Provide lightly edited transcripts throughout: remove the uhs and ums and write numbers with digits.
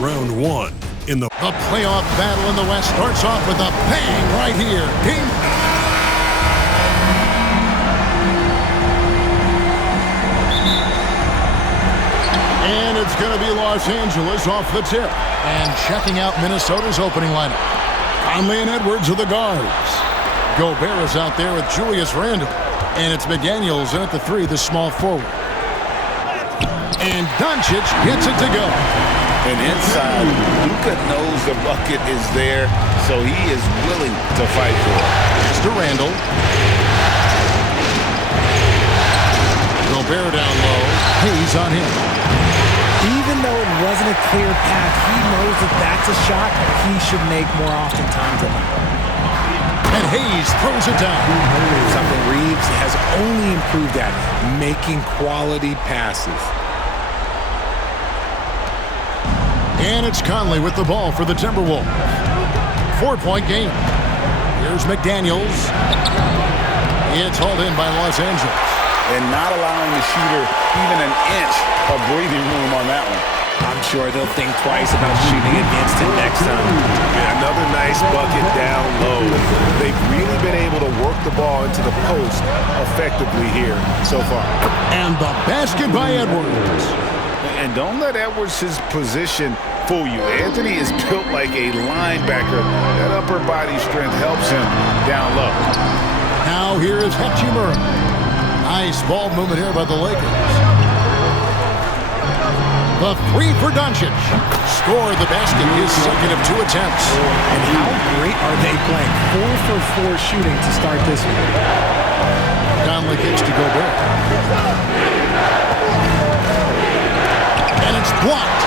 round one in the playoff battle in the West starts off with a bang right here. And it's going to be Los Angeles off the tip. And checking out Minnesota's opening lineup. Conley and Edwards are the guards. Gobert is out there with Julius Randle. And it's McDaniels in at the 3, the small forward. And Doncic gets it to go. And inside, Luka knows the bucket is there, so he is willing to fight for it. It's to Randle. Gobert down low. Hayes on him. Even though it wasn't a clear path, he knows that that's a shot he should make more oftentimes than not. And Hayes throws it down. Something Reeves has only improved at, making quality passes. And it's Conley with the ball for the Timberwolves. 4-point game. Here's McDaniels. It's hauled in by Los Angeles. And not allowing the shooter even an inch of breathing room on that one. I'm sure they'll think twice about shooting against him next time. Yeah, another nice bucket down low. They've really been able to work the ball into the post effectively here so far. And the basket by Edwards. And don't let Edwards' position fool you. Anthony is built like a linebacker. That upper body strength helps him down low. Now here is Hachimura. Nice ball movement here by the Lakers. The 3 for Doncic. Scored the basket, his second of 2 attempts. And how great are they playing? 4 for 4 shooting to start this one. Conley kicks to Gobert. And it's blocked.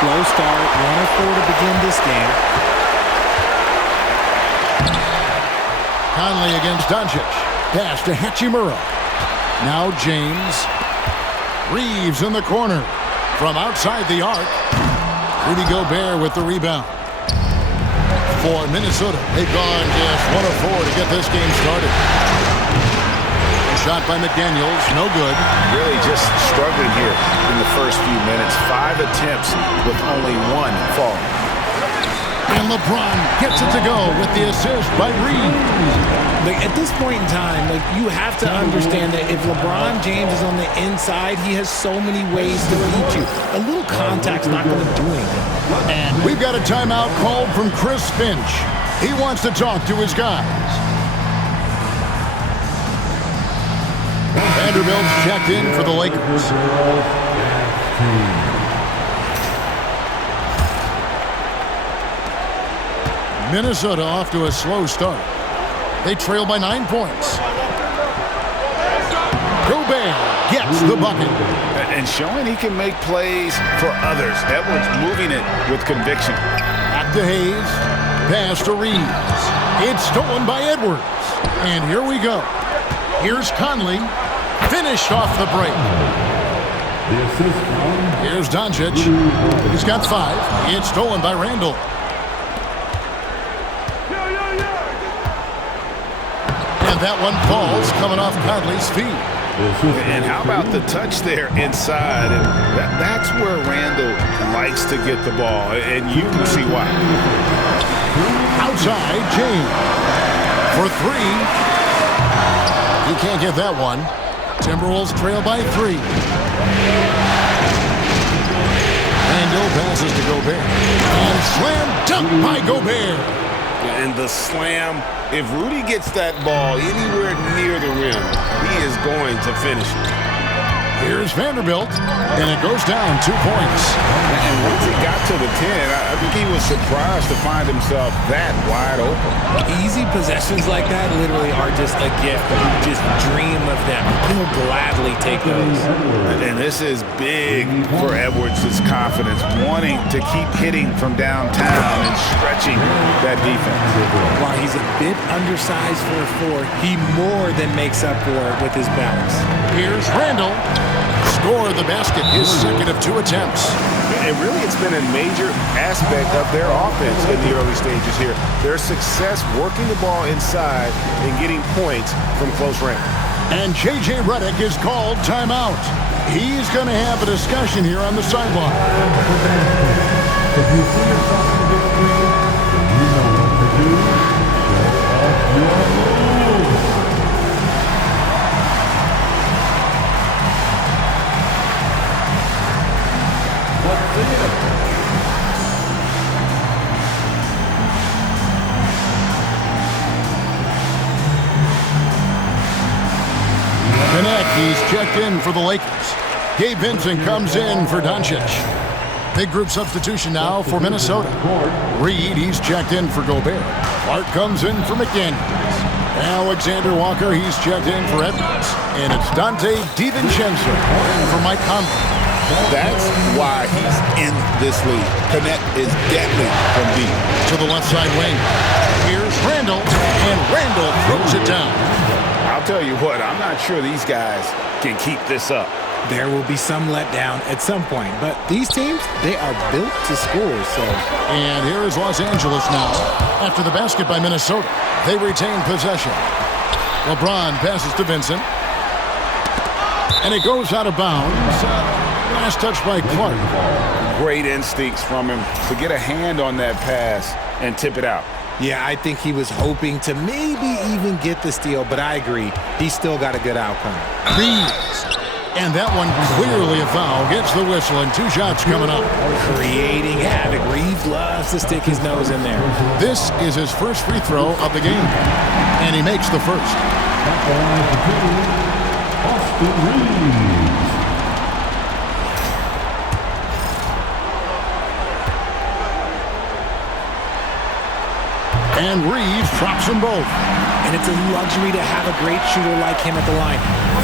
Slow start, 1 of 4 to begin this game. Conley against Doncic. Pass to Hachimura. Now James. Reeves in the corner. From outside the arc, Rudy Gobert with the rebound. For Minnesota, they've gone just 1 of 4 to get this game started. A shot by McDaniels, no good. Really just struggling here in the first few minutes. 5 attempts with only 1 fall. And LeBron gets it to go with the assist by Reeves. At this point in time, you have to understand that if LeBron James is on the inside, he has so many ways to beat you. A little contact's not going to do anything. And we've got a timeout called from Chris Finch. He wants to talk to his guys. Vanderbilt's checked in for the Lakers. Minnesota off to a slow start. They trail by 9 points. Gobert gets the bucket. And showing he can make plays for others. Edwards moving it with conviction. Back to Hayes. Pass to Reeves. It's stolen by Edwards. And here we go. Here's Conley. Finished off the break. Here's Doncic. He's got 5. It's stolen by Randle. And that one falls coming off Conley's feet. And how about the touch there inside? And that's where Randle likes to get the ball, and you can see why. Outside, James. For 3. He can't get that one. Timberwolves trail by 3. Randle passes to Gobert. And slam dunk by Gobert. And the slam, if Rudy gets that ball anywhere near the rim, he is going to finish it. Here's Vanderbilt, and it goes down 2 points. And once he got to the 10, I think he was surprised to find himself that wide open. Easy possessions like that literally are just a gift. You just dream of them. He'll gladly take those. And this is big for Edwards' confidence, wanting to keep hitting from downtown and stretching that defense. While he's a bit undersized for a 4, he more than makes up for it with his balance. Here's Randle. Score the basket, his second of 2 attempts. And really, it's been a major aspect of their offense in the early stages here. Their success working the ball inside and getting points from close range. And J.J. Redick is called timeout. He's going to have a discussion here on the sideline. If you see yourself on the big screen, you know what to do. Show off your moves. What's in it? Connect, he's checked in for the Lakers. Gabe Vincent comes in for Doncic. Big group substitution now for Minnesota. Reed, he's checked in for Gobert. Clark comes in for McDaniels. Alexander Walker, he's checked in for Edwards. And it's Dante DiVincenzo for Mike Conley. That's why he's in this league. Connect is deadly from deep. To the left side wing. Here's Randall, and Randall throws it down. I'll tell you what, I'm not sure these guys can keep this up. There will be some letdown at some point, but these teams, they are built to score, so. And here is Los Angeles now. After the basket by Minnesota, they retain possession. LeBron passes to Vincent. And it goes out of bounds. Last touch by Clark. Great instincts from him to get a hand on that pass and tip it out. Yeah, I think he was hoping to maybe even get the steal, but I agree. He still got a good outcome. Reeves. And that one clearly a foul. Gets the whistle, and 2 shots coming up. Creating havoc. Reeves loves to stick his nose in there. This is his first free throw of the game. And he makes the first. Austin Reeves. And Reeves drops them both. And it's a luxury to have a great shooter like him at the line.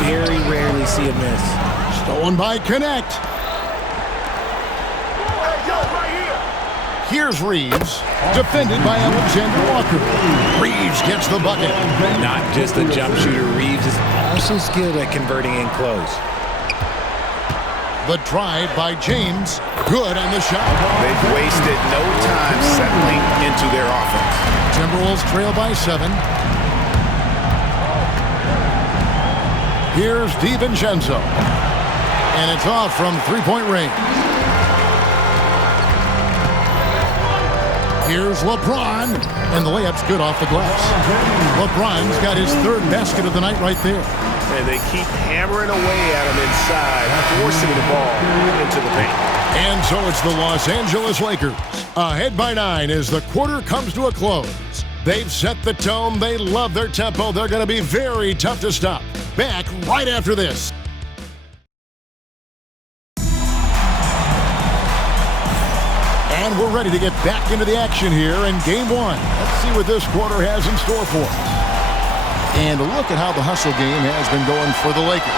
Very rarely see him miss. Stolen by Connect. Here's Reeves, defended by Alexander Walker. Reeves gets the bucket. Not just a jump shooter, Reeves is also skilled at converting in close. The drive by James. Good on the shot. They've wasted no time settling into their offense. Timberwolves trail by 7. Here's DiVincenzo. And it's off from three-point range. Here's LeBron. And the layup's good off the glass. LeBron's got his 3rd basket of the night right there. And they keep hammering away at him inside, forcing the ball into the paint. And so it's the Los Angeles Lakers. Ahead by 9 as the quarter comes to a close. They've set the tone. They love their tempo. They're going to be very tough to stop. Back right after this. And we're ready to get back into the action here in Game 1. Let's see what this quarter has in store for us. And look at how the hustle game has been going for the Lakers.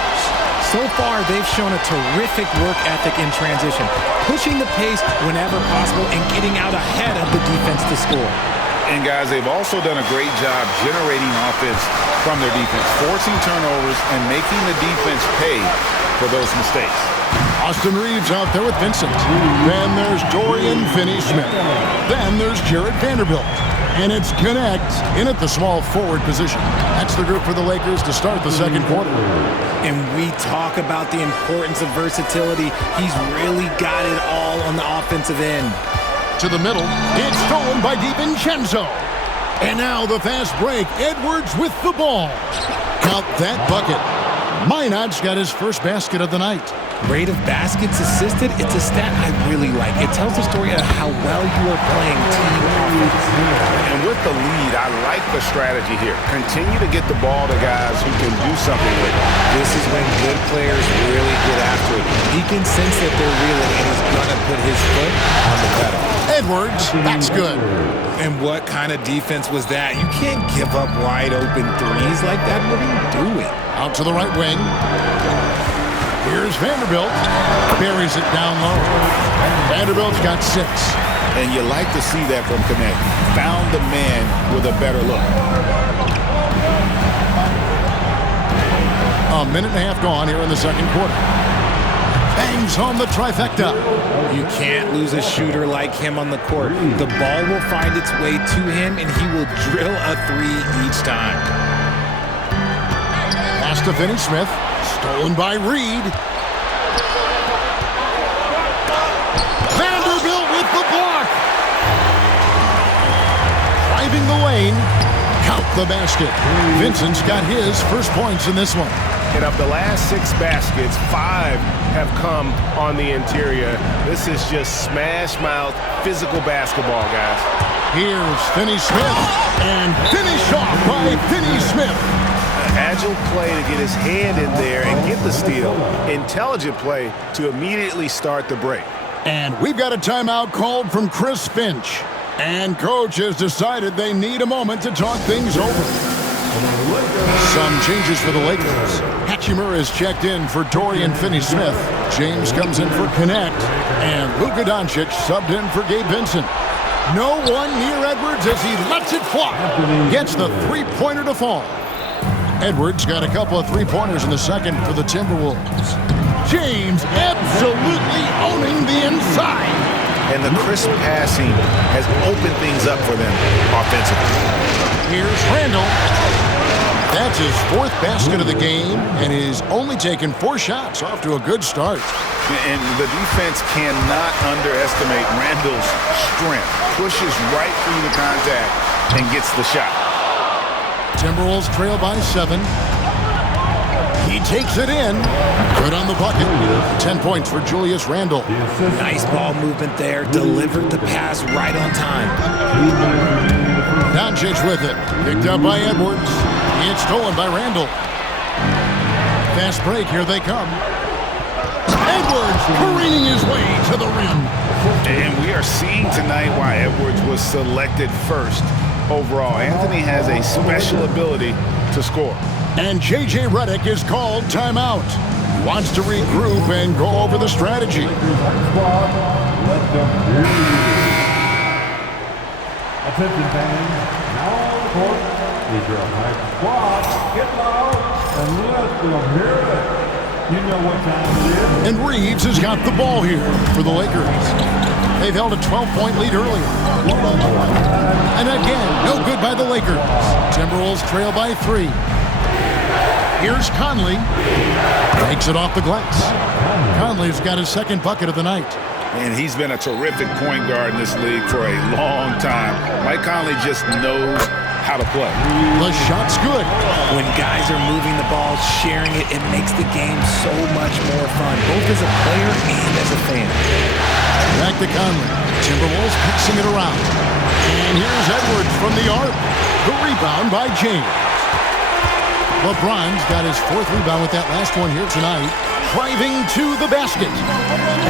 So far, they've shown a terrific work ethic in transition, pushing the pace whenever possible and getting out ahead of the defense to score. And guys, they've also done a great job generating offense from their defense, forcing turnovers and making the defense pay for those mistakes. Austin Reeves out there with Vincent. Then there's Dorian Finney-Smith. Then there's Jared Vanderbilt. And it's Connect in at the small forward position. That's the group for the Lakers to start the second quarter. And we talk about the importance of versatility. He's really got it all on the offensive end. To the middle, it's stolen by DiVincenzo. And now the fast break. Edwards with the ball. Count that bucket. Minot's got his first basket of the night. Rate of baskets assisted, it's a stat I really like. It tells the story of how well you are playing team offense. And with the lead, I like the strategy here. Continue to get the ball to guys who can do something with it. This is when good players really get after it. He can sense that they're reeling, and he's going to put his foot on the pedal. Edwards, that's good. And what kind of defense was that? You can't give up wide open threes like that. What are you doing? Out to the right wing. Here's Vanderbilt. Buries it down low. Vanderbilt's got 6. And you like to see that from Connect. Found the man with a better look. A minute and a half gone here in the second quarter. Bangs home the trifecta. You can't lose a shooter like him on the court. The ball will find its way to him, and he will drill a 3 each time. Pass to Finney-Smith. Stolen by Reed. Vanderbilt with the ball. driving the lane. Count the basket. Vincent's got his first points in this one. And of the last 6 baskets, 5 have come on the interior. This is just smash-mouth physical basketball, guys. Here's Finney Smith, and finished off by Finney Smith. Agile play to get his hand in there and get the steal. Intelligent play to immediately start the break. And we've got a timeout called from Chris Finch. And coach has decided they need a moment to talk things over. Some changes for the Lakers. Hachimura is checked in for Dorian Finney-Smith. James comes in for Connect. And Luka Doncic subbed in for Gabe Vincent. No one near Edwards as he lets it fly. Gets the three-pointer to fall. Edwards got a couple of three-pointers in the second for the Timberwolves. James absolutely owning the inside. And the crisp passing has opened things up for them offensively. Here's Randall. That's his 4th basket of the game, and he's only taken 4 shots, off to a good start. And the defense cannot underestimate Randall's strength. Pushes right through the contact and gets the shot. Timberwolves trail by 7. He takes it in. Good on the bucket. 10 points for Julius Randle. Nice ball movement there. Delivered the pass right on time. Doncic with it. Picked up by Edwards. It's stolen by Randle. Fast break. Here they come. Edwards careening his way to the rim. And we are seeing tonight why Edwards was selected first overall. Anthony has a special ability to score. And J.J. Redick is called timeout. He wants to regroup and go over the strategy. Attention fans, now on the court, is your high squad. Get loud and let them hear it. You know what time it is. And Reeves has got the ball here for the Lakers. They've held a 12-point lead earlier. And again, no good by the Lakers. Timberwolves trail by 3. Here's Conley. Takes it off the glass. Conley's got his 2nd bucket of the night. And he's been a terrific point guard in this league for a long time. Mike Conley just knows how to play. The shot's good. When guys are moving the ball, sharing it, it makes the game so much more fun, both as a player and as a fan. Back to Conley. Timberwolves passing it around. And here's Edwards from the arc. The rebound by James. LeBron's got his 4th rebound with that last one here tonight. Driving to the basket.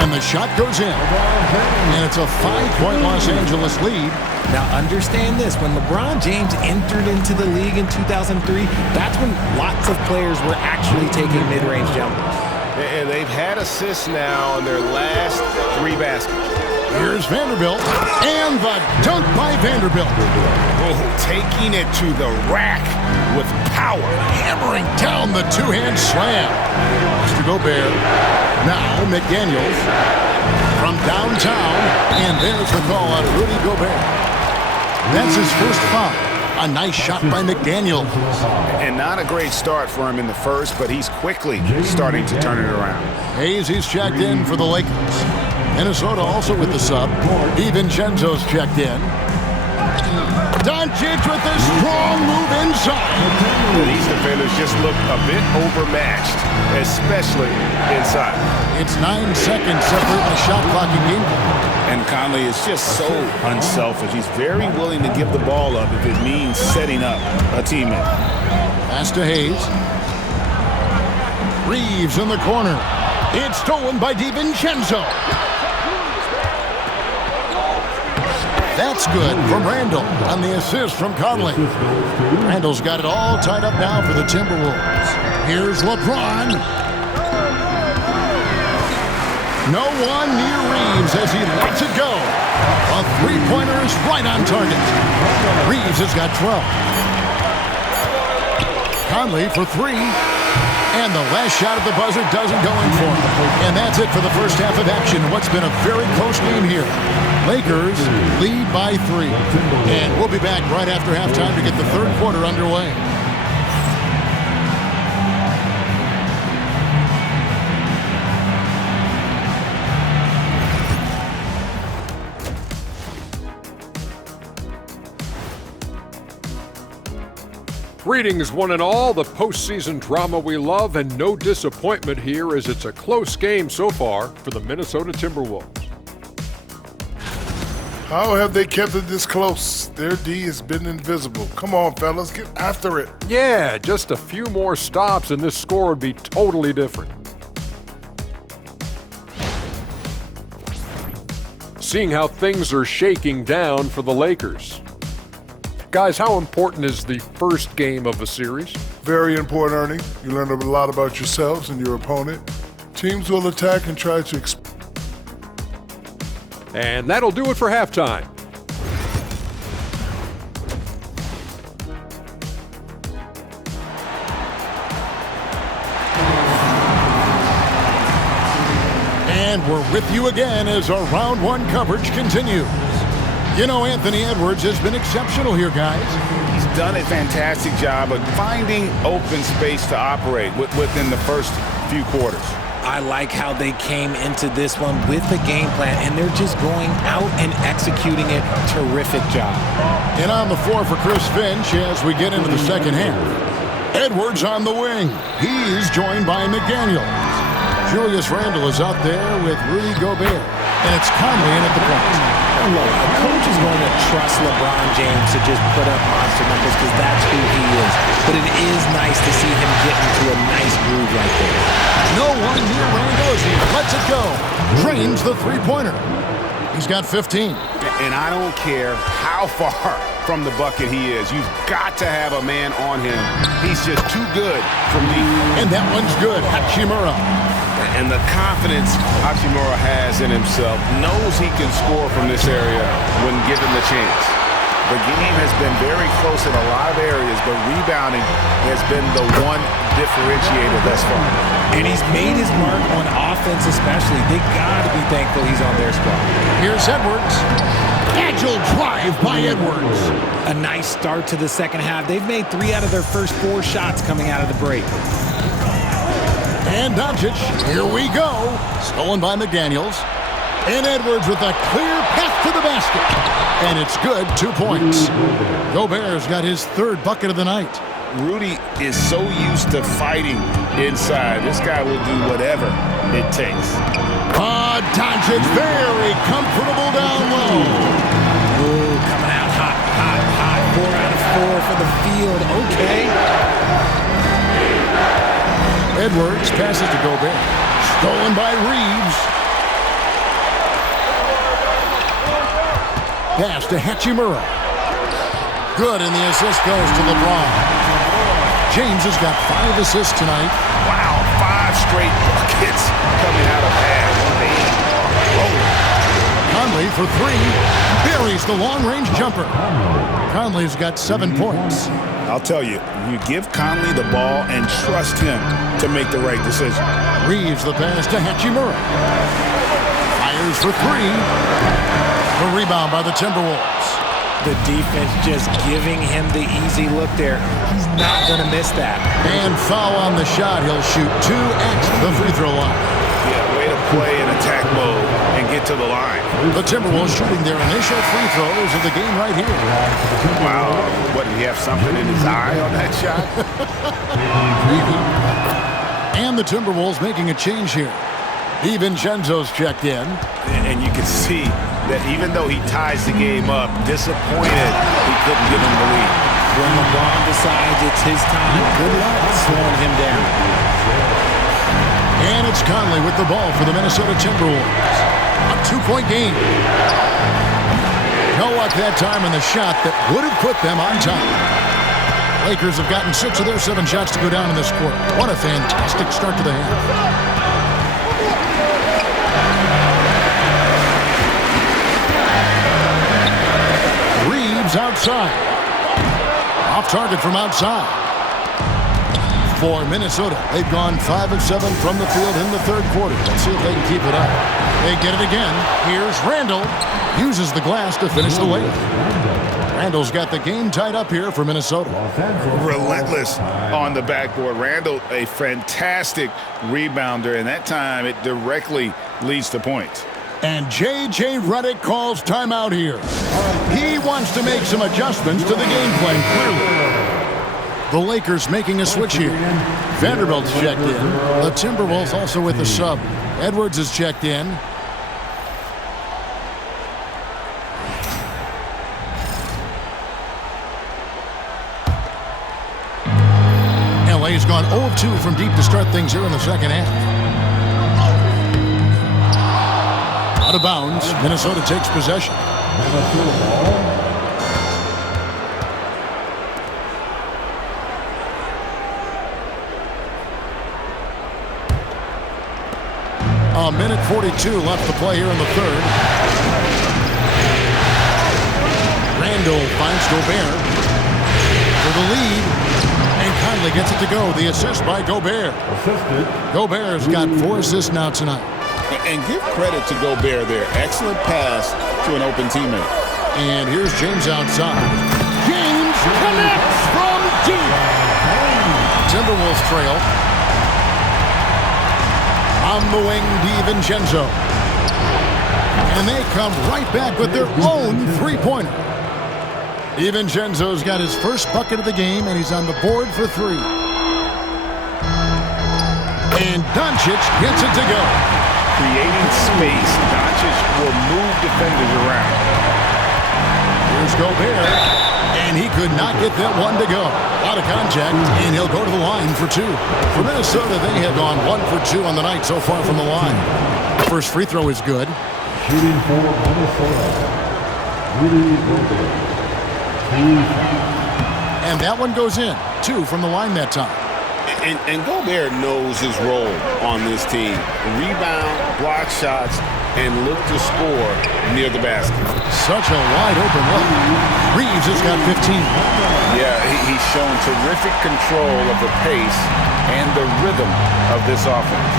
And the shot goes in. And it's a 5-point Los Angeles lead. Now understand this, when LeBron James entered into the league in 2003, that's when lots of players were actually taking mid-range jumpers. And they've had assists now on their last 3 baskets. Here's Vanderbilt. And the dunk by Vanderbilt. Oh, taking it to the rack with power. Hammering down the 2-hand slam. Mr. Gobert. Now McDaniels from downtown. And there's the call on Rudy Gobert. That's his first foul. A nice shot by McDaniels. And not a great start for him in the first, but he's quickly starting to turn it around. Hayes, he's checked in for the Lakers. Minnesota also with the sub. DiVincenzo's checked in. Doncic with a strong move inside. These defenders just look a bit overmatched, especially inside. It's 9 seconds separating the shot clock and game clock. And Conley is just so unselfish. He's very willing to give the ball up if it means setting up a teammate. Pass to Hayes. Reeves in the corner. It's stolen by DiVincenzo. That's good from Randall on the assist from Conley. Randall's got it all tied up now for the Timberwolves. Here's LeBron. No one near Reeves as he lets it go. A three-pointer is right on target. Reeves has got 12. Conley for 3. And the last shot at the buzzer doesn't go in for him. And that's it for the first half of action. What's been a very close game here. Lakers lead by 3. And we'll be back right after halftime to get the third quarter underway. Greetings, one and all. The postseason drama we love, and no disappointment here as it's a close game so far for the Minnesota Timberwolves. How have they kept it this close? Their D has been invisible. Come on, fellas, get after it. Yeah, just a few more stops and this score would be totally different. Seeing how things are shaking down for the Lakers. Guys, how important is the first game of a series? Very important, Ernie. You learn a lot about yourselves and your opponent. Teams will attack and try to And that'll do it for halftime. And we're with you again as our round one coverage continues. You know, Anthony Edwards has been exceptional here, guys. He's done a fantastic job of finding open space to operate within the first few quarters. I like how they came into this one with the game plan, and they're just going out and executing it. Terrific job. And on the floor for Chris Finch as we get into the second half. Edwards on the wing. He's joined by McDaniels. Julius Randle is out there with Rudy Gobert. And it's Conley in at the point. Look, a coach is going to trust LeBron James to just put up monster numbers because that's who he is. But it is nice to see him get into a nice groove like this. No one near Randle as he lets it go. Drains the three-pointer. He's got 15. And I don't care how far from the bucket he is. You've got to have a man on him. He's just too good for me. And that one's good. Hachimura. And the confidence Hachimura has in himself, knows he can score from this area when given the chance. The game has been very close in a lot of areas, but rebounding has been the one differentiator thus far. And he's made his mark on offense especially. They got to be thankful he's on their squad. Here's Edwards. Agile drive by Edwards. A nice start to the second half. They've made 3 out of their first 4 shots coming out of the break. And Doncic, here we go. Stolen by McDaniels. And Edwards with a clear path to the basket. And it's good, 2 points. Gobert's got his 3rd bucket of the night. Rudy is so used to fighting inside. This guy will do whatever it takes. Doncic very comfortable down low. Ooh, coming out hot, hot, hot. 4 out of 4 for the field. Okay. Edwards passes to Gobert. Stolen by Reeves. Pass to Hachimura. Good, and the assist goes to LeBron. James has got 5 assists tonight. Wow, 5 straight buckets coming out of half. Conley for 3. Buries the long-range jumper. Conley's got 7 points. I'll tell you, you give Conley the ball and trust him to make the right decision. Reeves the pass to Hachimura. Fires for 3. The rebound by the Timberwolves. The defense just giving him the easy look there. He's not going to miss that. And foul on the shot. He'll shoot 2 at the free throw line. Yeah, way to play in attack mode and get to the line. The Timberwolves shooting their initial free throws of the game right here. Wow. What, did he have something in his eye on that shot? And the Timberwolves making a change here. DiVincenzo's checked in. And you can see that even though he ties the game up, disappointed he couldn't give him the lead. When LeBron decides it's his time, good luck slowing him down. And it's Conley with the ball for the Minnesota Timberwolves. A 2-point game. No luck that time on the shot that would have put them on top. Lakers have gotten 6 of their 7 shots to go down in this quarter. What a fantastic start to the half. Reeves outside. Off target from outside. For Minnesota, they've gone 5 of 7 from the field in the 3rd quarter. Let's see if they can keep it up. They get it again. Here's Randle. Uses the glass to finish the layup. Randle's got the game tied up here for Minnesota. Relentless on the backboard. Randle, a fantastic rebounder, and that time it directly leads to points. And J.J. Redick calls timeout here. He wants to make some adjustments to the game plan, clearly. The Lakers making a switch here. Vanderbilt's checked in. The Timberwolves also with a sub. Edwards is checked in. LA's gone 0-2 from deep to start things here in the second half. Out of bounds. Minnesota takes possession. A minute 42 left to play here in the third. Randall finds Gobert for the lead, and Conley gets it to go. The assist by Gobert. Gobert's got 4 assists now tonight. And give credit to Gobert there. Excellent pass to an open teammate. And here's James outside. James connects from deep. Timberwolves trail. On the wing, DiVincenzo. And they come right back with their own three-pointer. DiVincenzo's got his first bucket of the game, and he's on the board for 3. And Doncic gets it to go. Creating space, Doncic will move defenders around. Here's Gobert, and he could not get that one to go. Out of contact, and he'll go to the line for 2. For Minnesota, they have gone 1 for 2 on the night so far from the line. First free throw is good. Shooting for Minnesota. Rudy Gobert. And that one goes in. 2 from the line that time. And Gobert knows his role on this team. Rebound, block shots, and look to score near the basket. Such a wide open look. Reeves has got 15. Yeah, he's shown terrific control of the pace and the rhythm of this offense.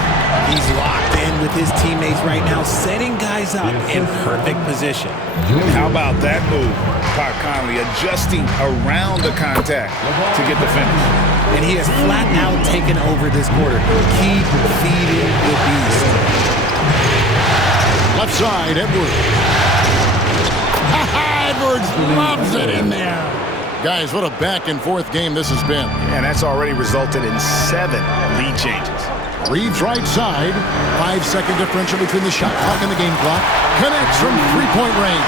He's locked in with his teammates right now, setting guys up in perfect position. How about that move? Pat Conley adjusting around the contact to get the finish. And he has flat out taken over this quarter. Keep feeding the beast. Left side, Edwards. Edwards loves it in there. Guys, what a back-and-forth game this has been. And that's already resulted in 7 lead changes. Reeves right side. 5-second differential between the shot clock and the game clock. Connects from three-point range.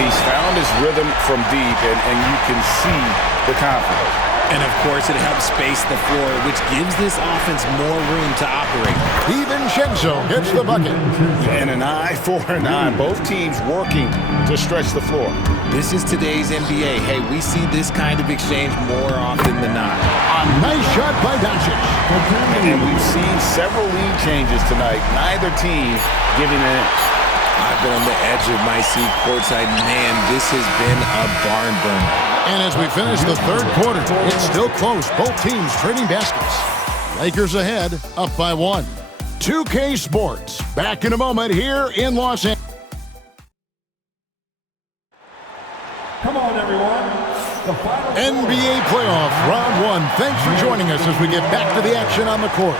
He's found his rhythm from deep, and you can see the confidence. And, of course, it helps space the floor, which gives this offense more room to operate. DiVincenzo gets the bucket. And an eye for an eye. Both teams working to stretch the floor. This is today's NBA. Hey, we see this kind of exchange more often than not. A nice shot by Doncic. And we've seen several lead changes tonight. Neither team giving in. I've been on the edge of my seat courtside. Man, this has been a barn burner. And as we finish the third quarter, it's still close. Both teams trading baskets. Lakers ahead, up by 1. 2K Sports, back in a moment here in Los Angeles. Come on, everyone. The final NBA playoff, round 1. Thanks for joining us as we get back to the action on the court.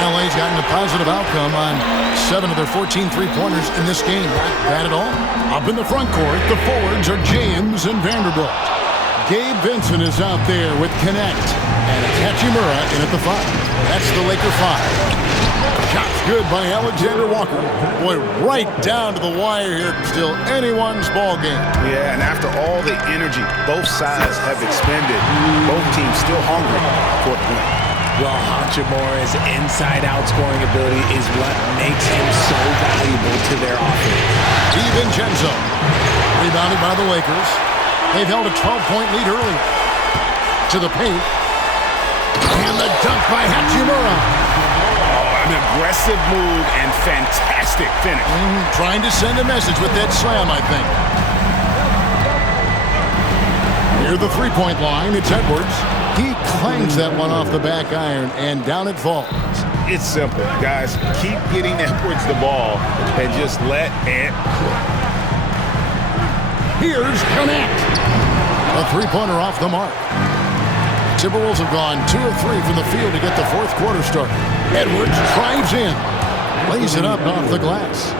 LA's gotten a positive outcome on 7 of their 14 three-pointers in this game. Not bad at all. Up in the front court, the forwards are James and Vanderbilt. Gabe Vincent is out there with Connect. And it's Hachimura in at the 5. That's the Laker 5. Shots good by Alexander Walker. Boy, right down to the wire here. Still anyone's ball game. Yeah, and after all the energy both sides have expended, both teams still hungry for the win. Well, Hachimura's inside-out scoring ability is what makes him so valuable to their offense. DiVincenzo, rebounded by the Lakers. They've held a 12-point lead earlier. To the paint. And the dunk by Hachimura. Oh, an aggressive move and fantastic finish. Trying to send a message with that slam, I think. Near the three-point line, it's Edwards. He clangs that one off the back iron, and down it falls. It's simple, guys. Keep getting Edwards the ball and just let it cook. Here's Connect. A three-pointer off the mark. Timberwolves have gone 2 of 3 from the field to get the fourth quarter started. Edwards drives in. Lays it up off the glass.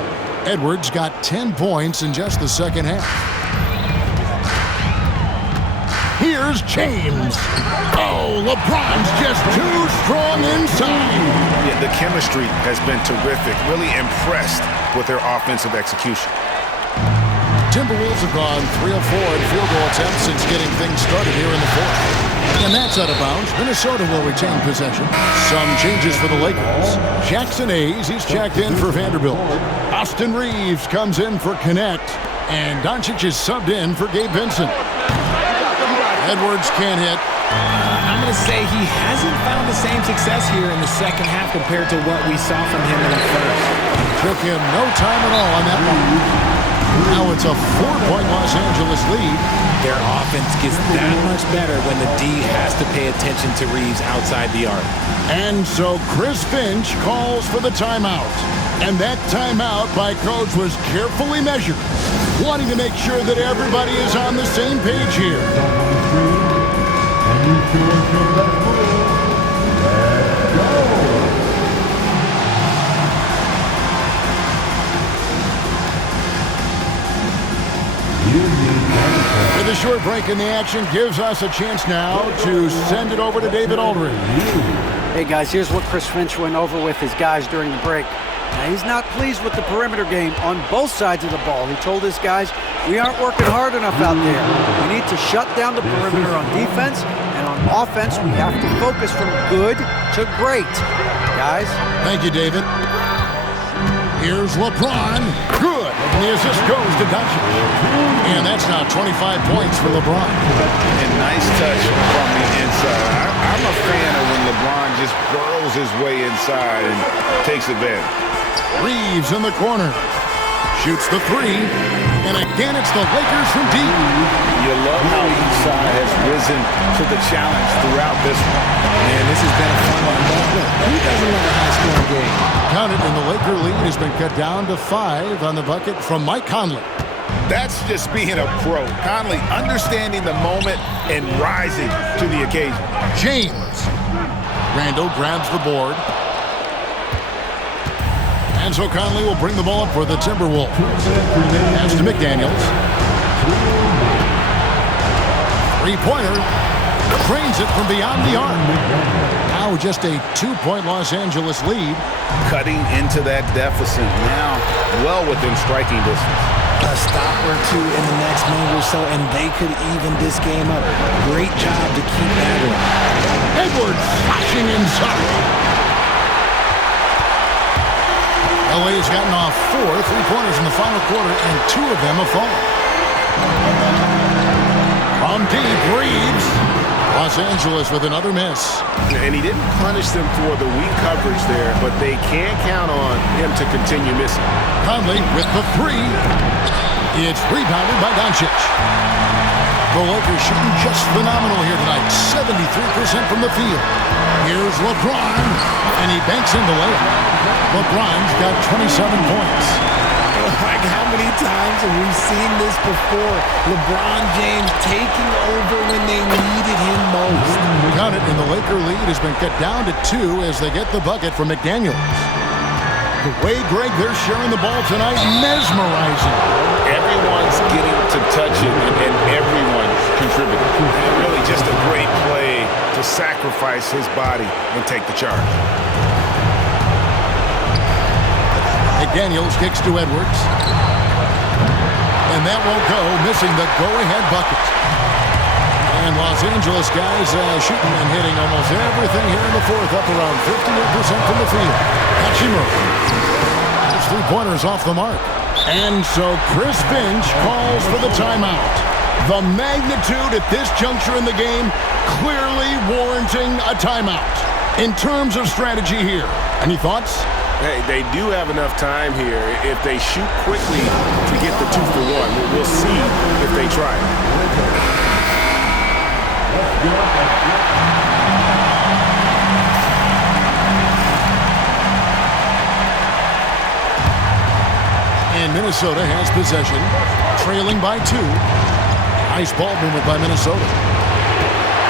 Edwards got 10 points in just the second half. Here's James. Oh, LeBron's just too strong inside. Yeah, the chemistry has been terrific. Really impressed with their offensive execution. Timberwolves have gone 3 of 4 in field goal attempts since getting things started here in the fourth. And that's out of bounds. Minnesota will retain possession. Some changes for the Lakers. Jackson Hayes, he's checked in for Vanderbilt. Austin Reeves comes in for Connect. And Doncic is subbed in for Gabe Vincent. Edwards can't hit. I'm going to say he hasn't found the same success here in the second half compared to what we saw from him in the first. Took him no time at all on that one. Now it's a 4-point Los Angeles lead. Their offense gets that much better when the D has to pay attention to Reeves outside the arc. And so Chris Finch calls for the timeout. And that timeout by Coach was carefully measured, wanting to make sure that everybody is on the same page here. With a short break in the action gives us a chance now to send it over to David Aldridge. Hey guys, here's what Chris Finch went over with his guys during the break. Now, he's not pleased with the perimeter game on both sides of the ball. He told his guys, we aren't working hard enough out there. We need to shut down the perimeter on defense, and on offense, we have to focus from good to great. Guys? Thank you, David. Here's LeBron. Good. And the assist goes to Doncic. And that's now 25 points for LeBron. And nice touch from the inside. I'm a fan of when LeBron just burrows his way inside and takes advantage. Reeves in the corner. Shoots the three. And again, it's the Lakers from deep. You love how each side has risen to the challenge throughout this one. Man, this has been a fun one. Who doesn't love a high-scoring game? Count it, and the Laker lead has been cut down to 5 on the bucket from Mike Conley. That's just being a pro. Conley understanding the moment and rising to the occasion. James. Randall grabs the board. And so Conley will bring the ball up for the Timberwolves. Pass to McDaniels. Three-pointer. Trains it from beyond the arc. Now just a 2-point Los Angeles lead. Cutting into that deficit now, well within striking distance. A stop or two in the next minute or so, and they could even this game up. Great job to keep that up. Edwards flashing inside. LA has gotten off 4 3-pointers in the final quarter, and 2 of them have fallen. From deep, Reeves. Los Angeles with another miss. And he didn't punish them for the weak coverage there, but they can't count on him to continue missing. Conley with the three. It's rebounded by Doncic. The Lakers shooting just phenomenal here tonight. 73% from the field. Here's LeBron, and he banks in the layup. LeBron's got 27 points. Like, how many times have we seen this before? LeBron James taking over when they needed him most. Got it, and the Laker lead has been cut down to 2 as they get the bucket from McDaniels. The way, Greg, they're sharing the ball tonight, mesmerizing. Everyone's getting to touch it, and everyone's contributing. Really just a great play to sacrifice his body and take the charge. McDaniels kicks to Edwards. And that won't go, missing the go-ahead bucket. And Los Angeles guys shooting and hitting almost everything here in the fourth, up around 58% from the field. Hachimura. His three-pointer's off the mark. And so Chris Finch calls for the timeout. The magnitude at this juncture in the game clearly warranting a timeout. In terms of strategy here, any thoughts? Hey, they do have enough time here. If they shoot quickly to get the 2 for 1, we'll see if they try it. And Minnesota has possession, trailing by 2. Nice ball movement by Minnesota.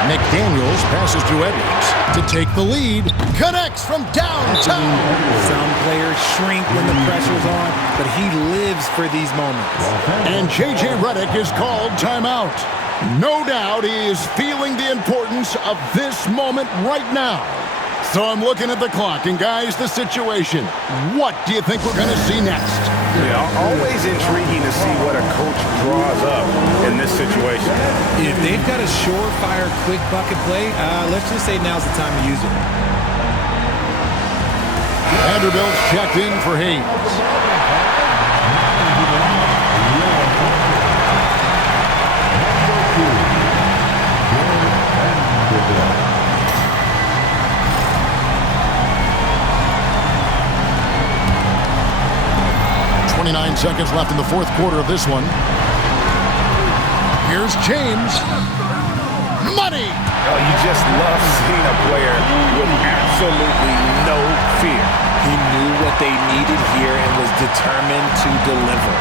McDaniels passes to Edwards to take the lead. Connects from downtown. Some players shrink when the pressure's on, but he lives for these moments. And J.J. Redick is called timeout. No doubt he is feeling the importance of this moment right now. So I'm looking at the clock, and guys, the situation. What do you think we're going to see next? Yeah, always intriguing to see what a coach draws up in this situation. If they've got a surefire, quick bucket play, let's just say now's the time to use it. Vanderbilt's checked in for Hayes. 29 seconds left in the fourth quarter of this one. Here's James. Money! Oh, you just love seeing a player with absolutely no fear. He knew what they needed here and was determined to deliver.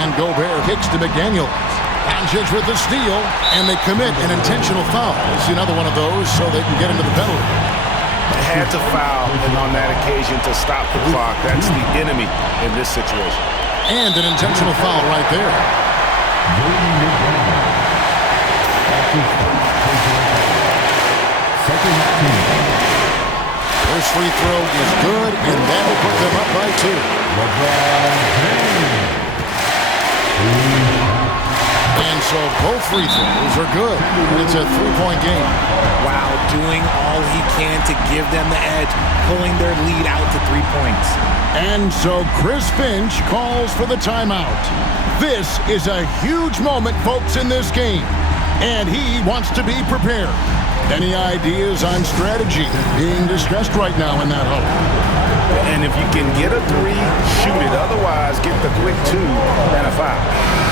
And Gobert kicks to McDaniels. Doncic with the steal, and they commit an intentional foul. See another one of those so they can get into the penalty. Had to foul, and on that occasion to stop the clock. That's the enemy in this situation. And an intentional foul right there. First free throw is good, and that will put them up by 2. And so both free throws are good. It's a three-point game. Wow, doing all he can to give them the edge, pulling their lead out to 3 points. And so Chris Finch calls for the timeout. This is a huge moment, folks, in this game. And he wants to be prepared. Any ideas on strategy being discussed right now in that huddle? And if you can get a three, shoot it. Otherwise, get the quick 2 and a foul.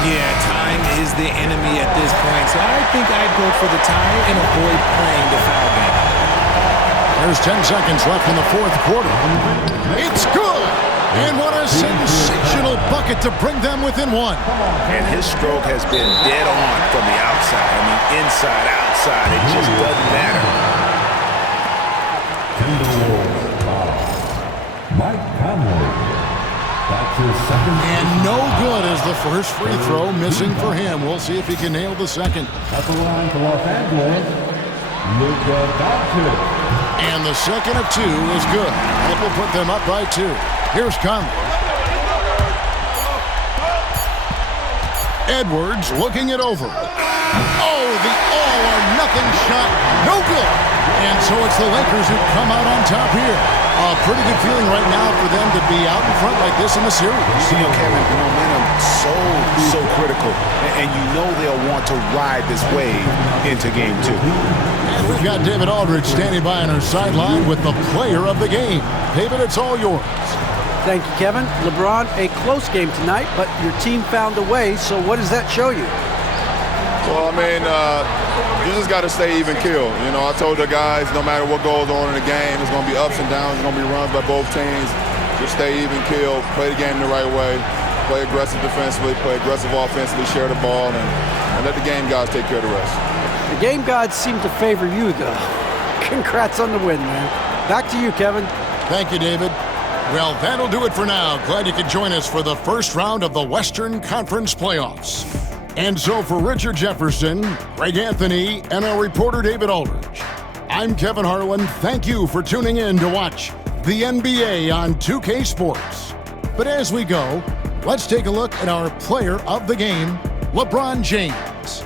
Yeah, time is the enemy at this point, so I think I'd go for the tie and avoid playing the foul game. There's 10 seconds left in the fourth quarter. It's good! And what a sensational bucket to bring them within 1. And his stroke has been dead on from the outside. I mean, inside, outside, it just doesn't matter. Timberwolves foul. Mike Conley. That's his second. And no good as the first free throw missing for him. We'll see if he can nail the second. At the line for Los Angeles, Luka Doncic. And the second of 2 is good. That will put them up by 2. Here's Conley. Edwards looking it over. Oh, the all-or-nothing shot. No good. And so it's the Lakers who come out on top here. A pretty good feeling right now for them to be out in front like this in the series. You know, Kevin, momentum so critical. And you know they'll want to ride this wave into game 2. And we've got David Aldridge standing by on our sideline with the player of the game. David, it's all yours. Thank you, Kevin. LeBron, a close game tonight, but your team found a way, so what does that show you? Well, I mean, you just got to stay even keel. You know, I told the guys no matter what goes on in the game, it's going to be ups and downs. It's going to be runs by both teams. Just stay even keel, play the game the right way, play aggressive defensively, play aggressive offensively, share the ball, and let the game guys take care of the rest. The game gods seem to favor you, though. Congrats on the win, man. Back to you, Kevin. Thank you, David. Well, that'll do it for now. Glad you could join us for the first round of the Western Conference Playoffs. And so for Richard Jefferson, Greg Anthony, and our reporter David Aldridge, I'm Kevin Harlan. Thank you for tuning in to watch the NBA on 2K Sports. But as we go, let's take a look at our player of the game, LeBron James.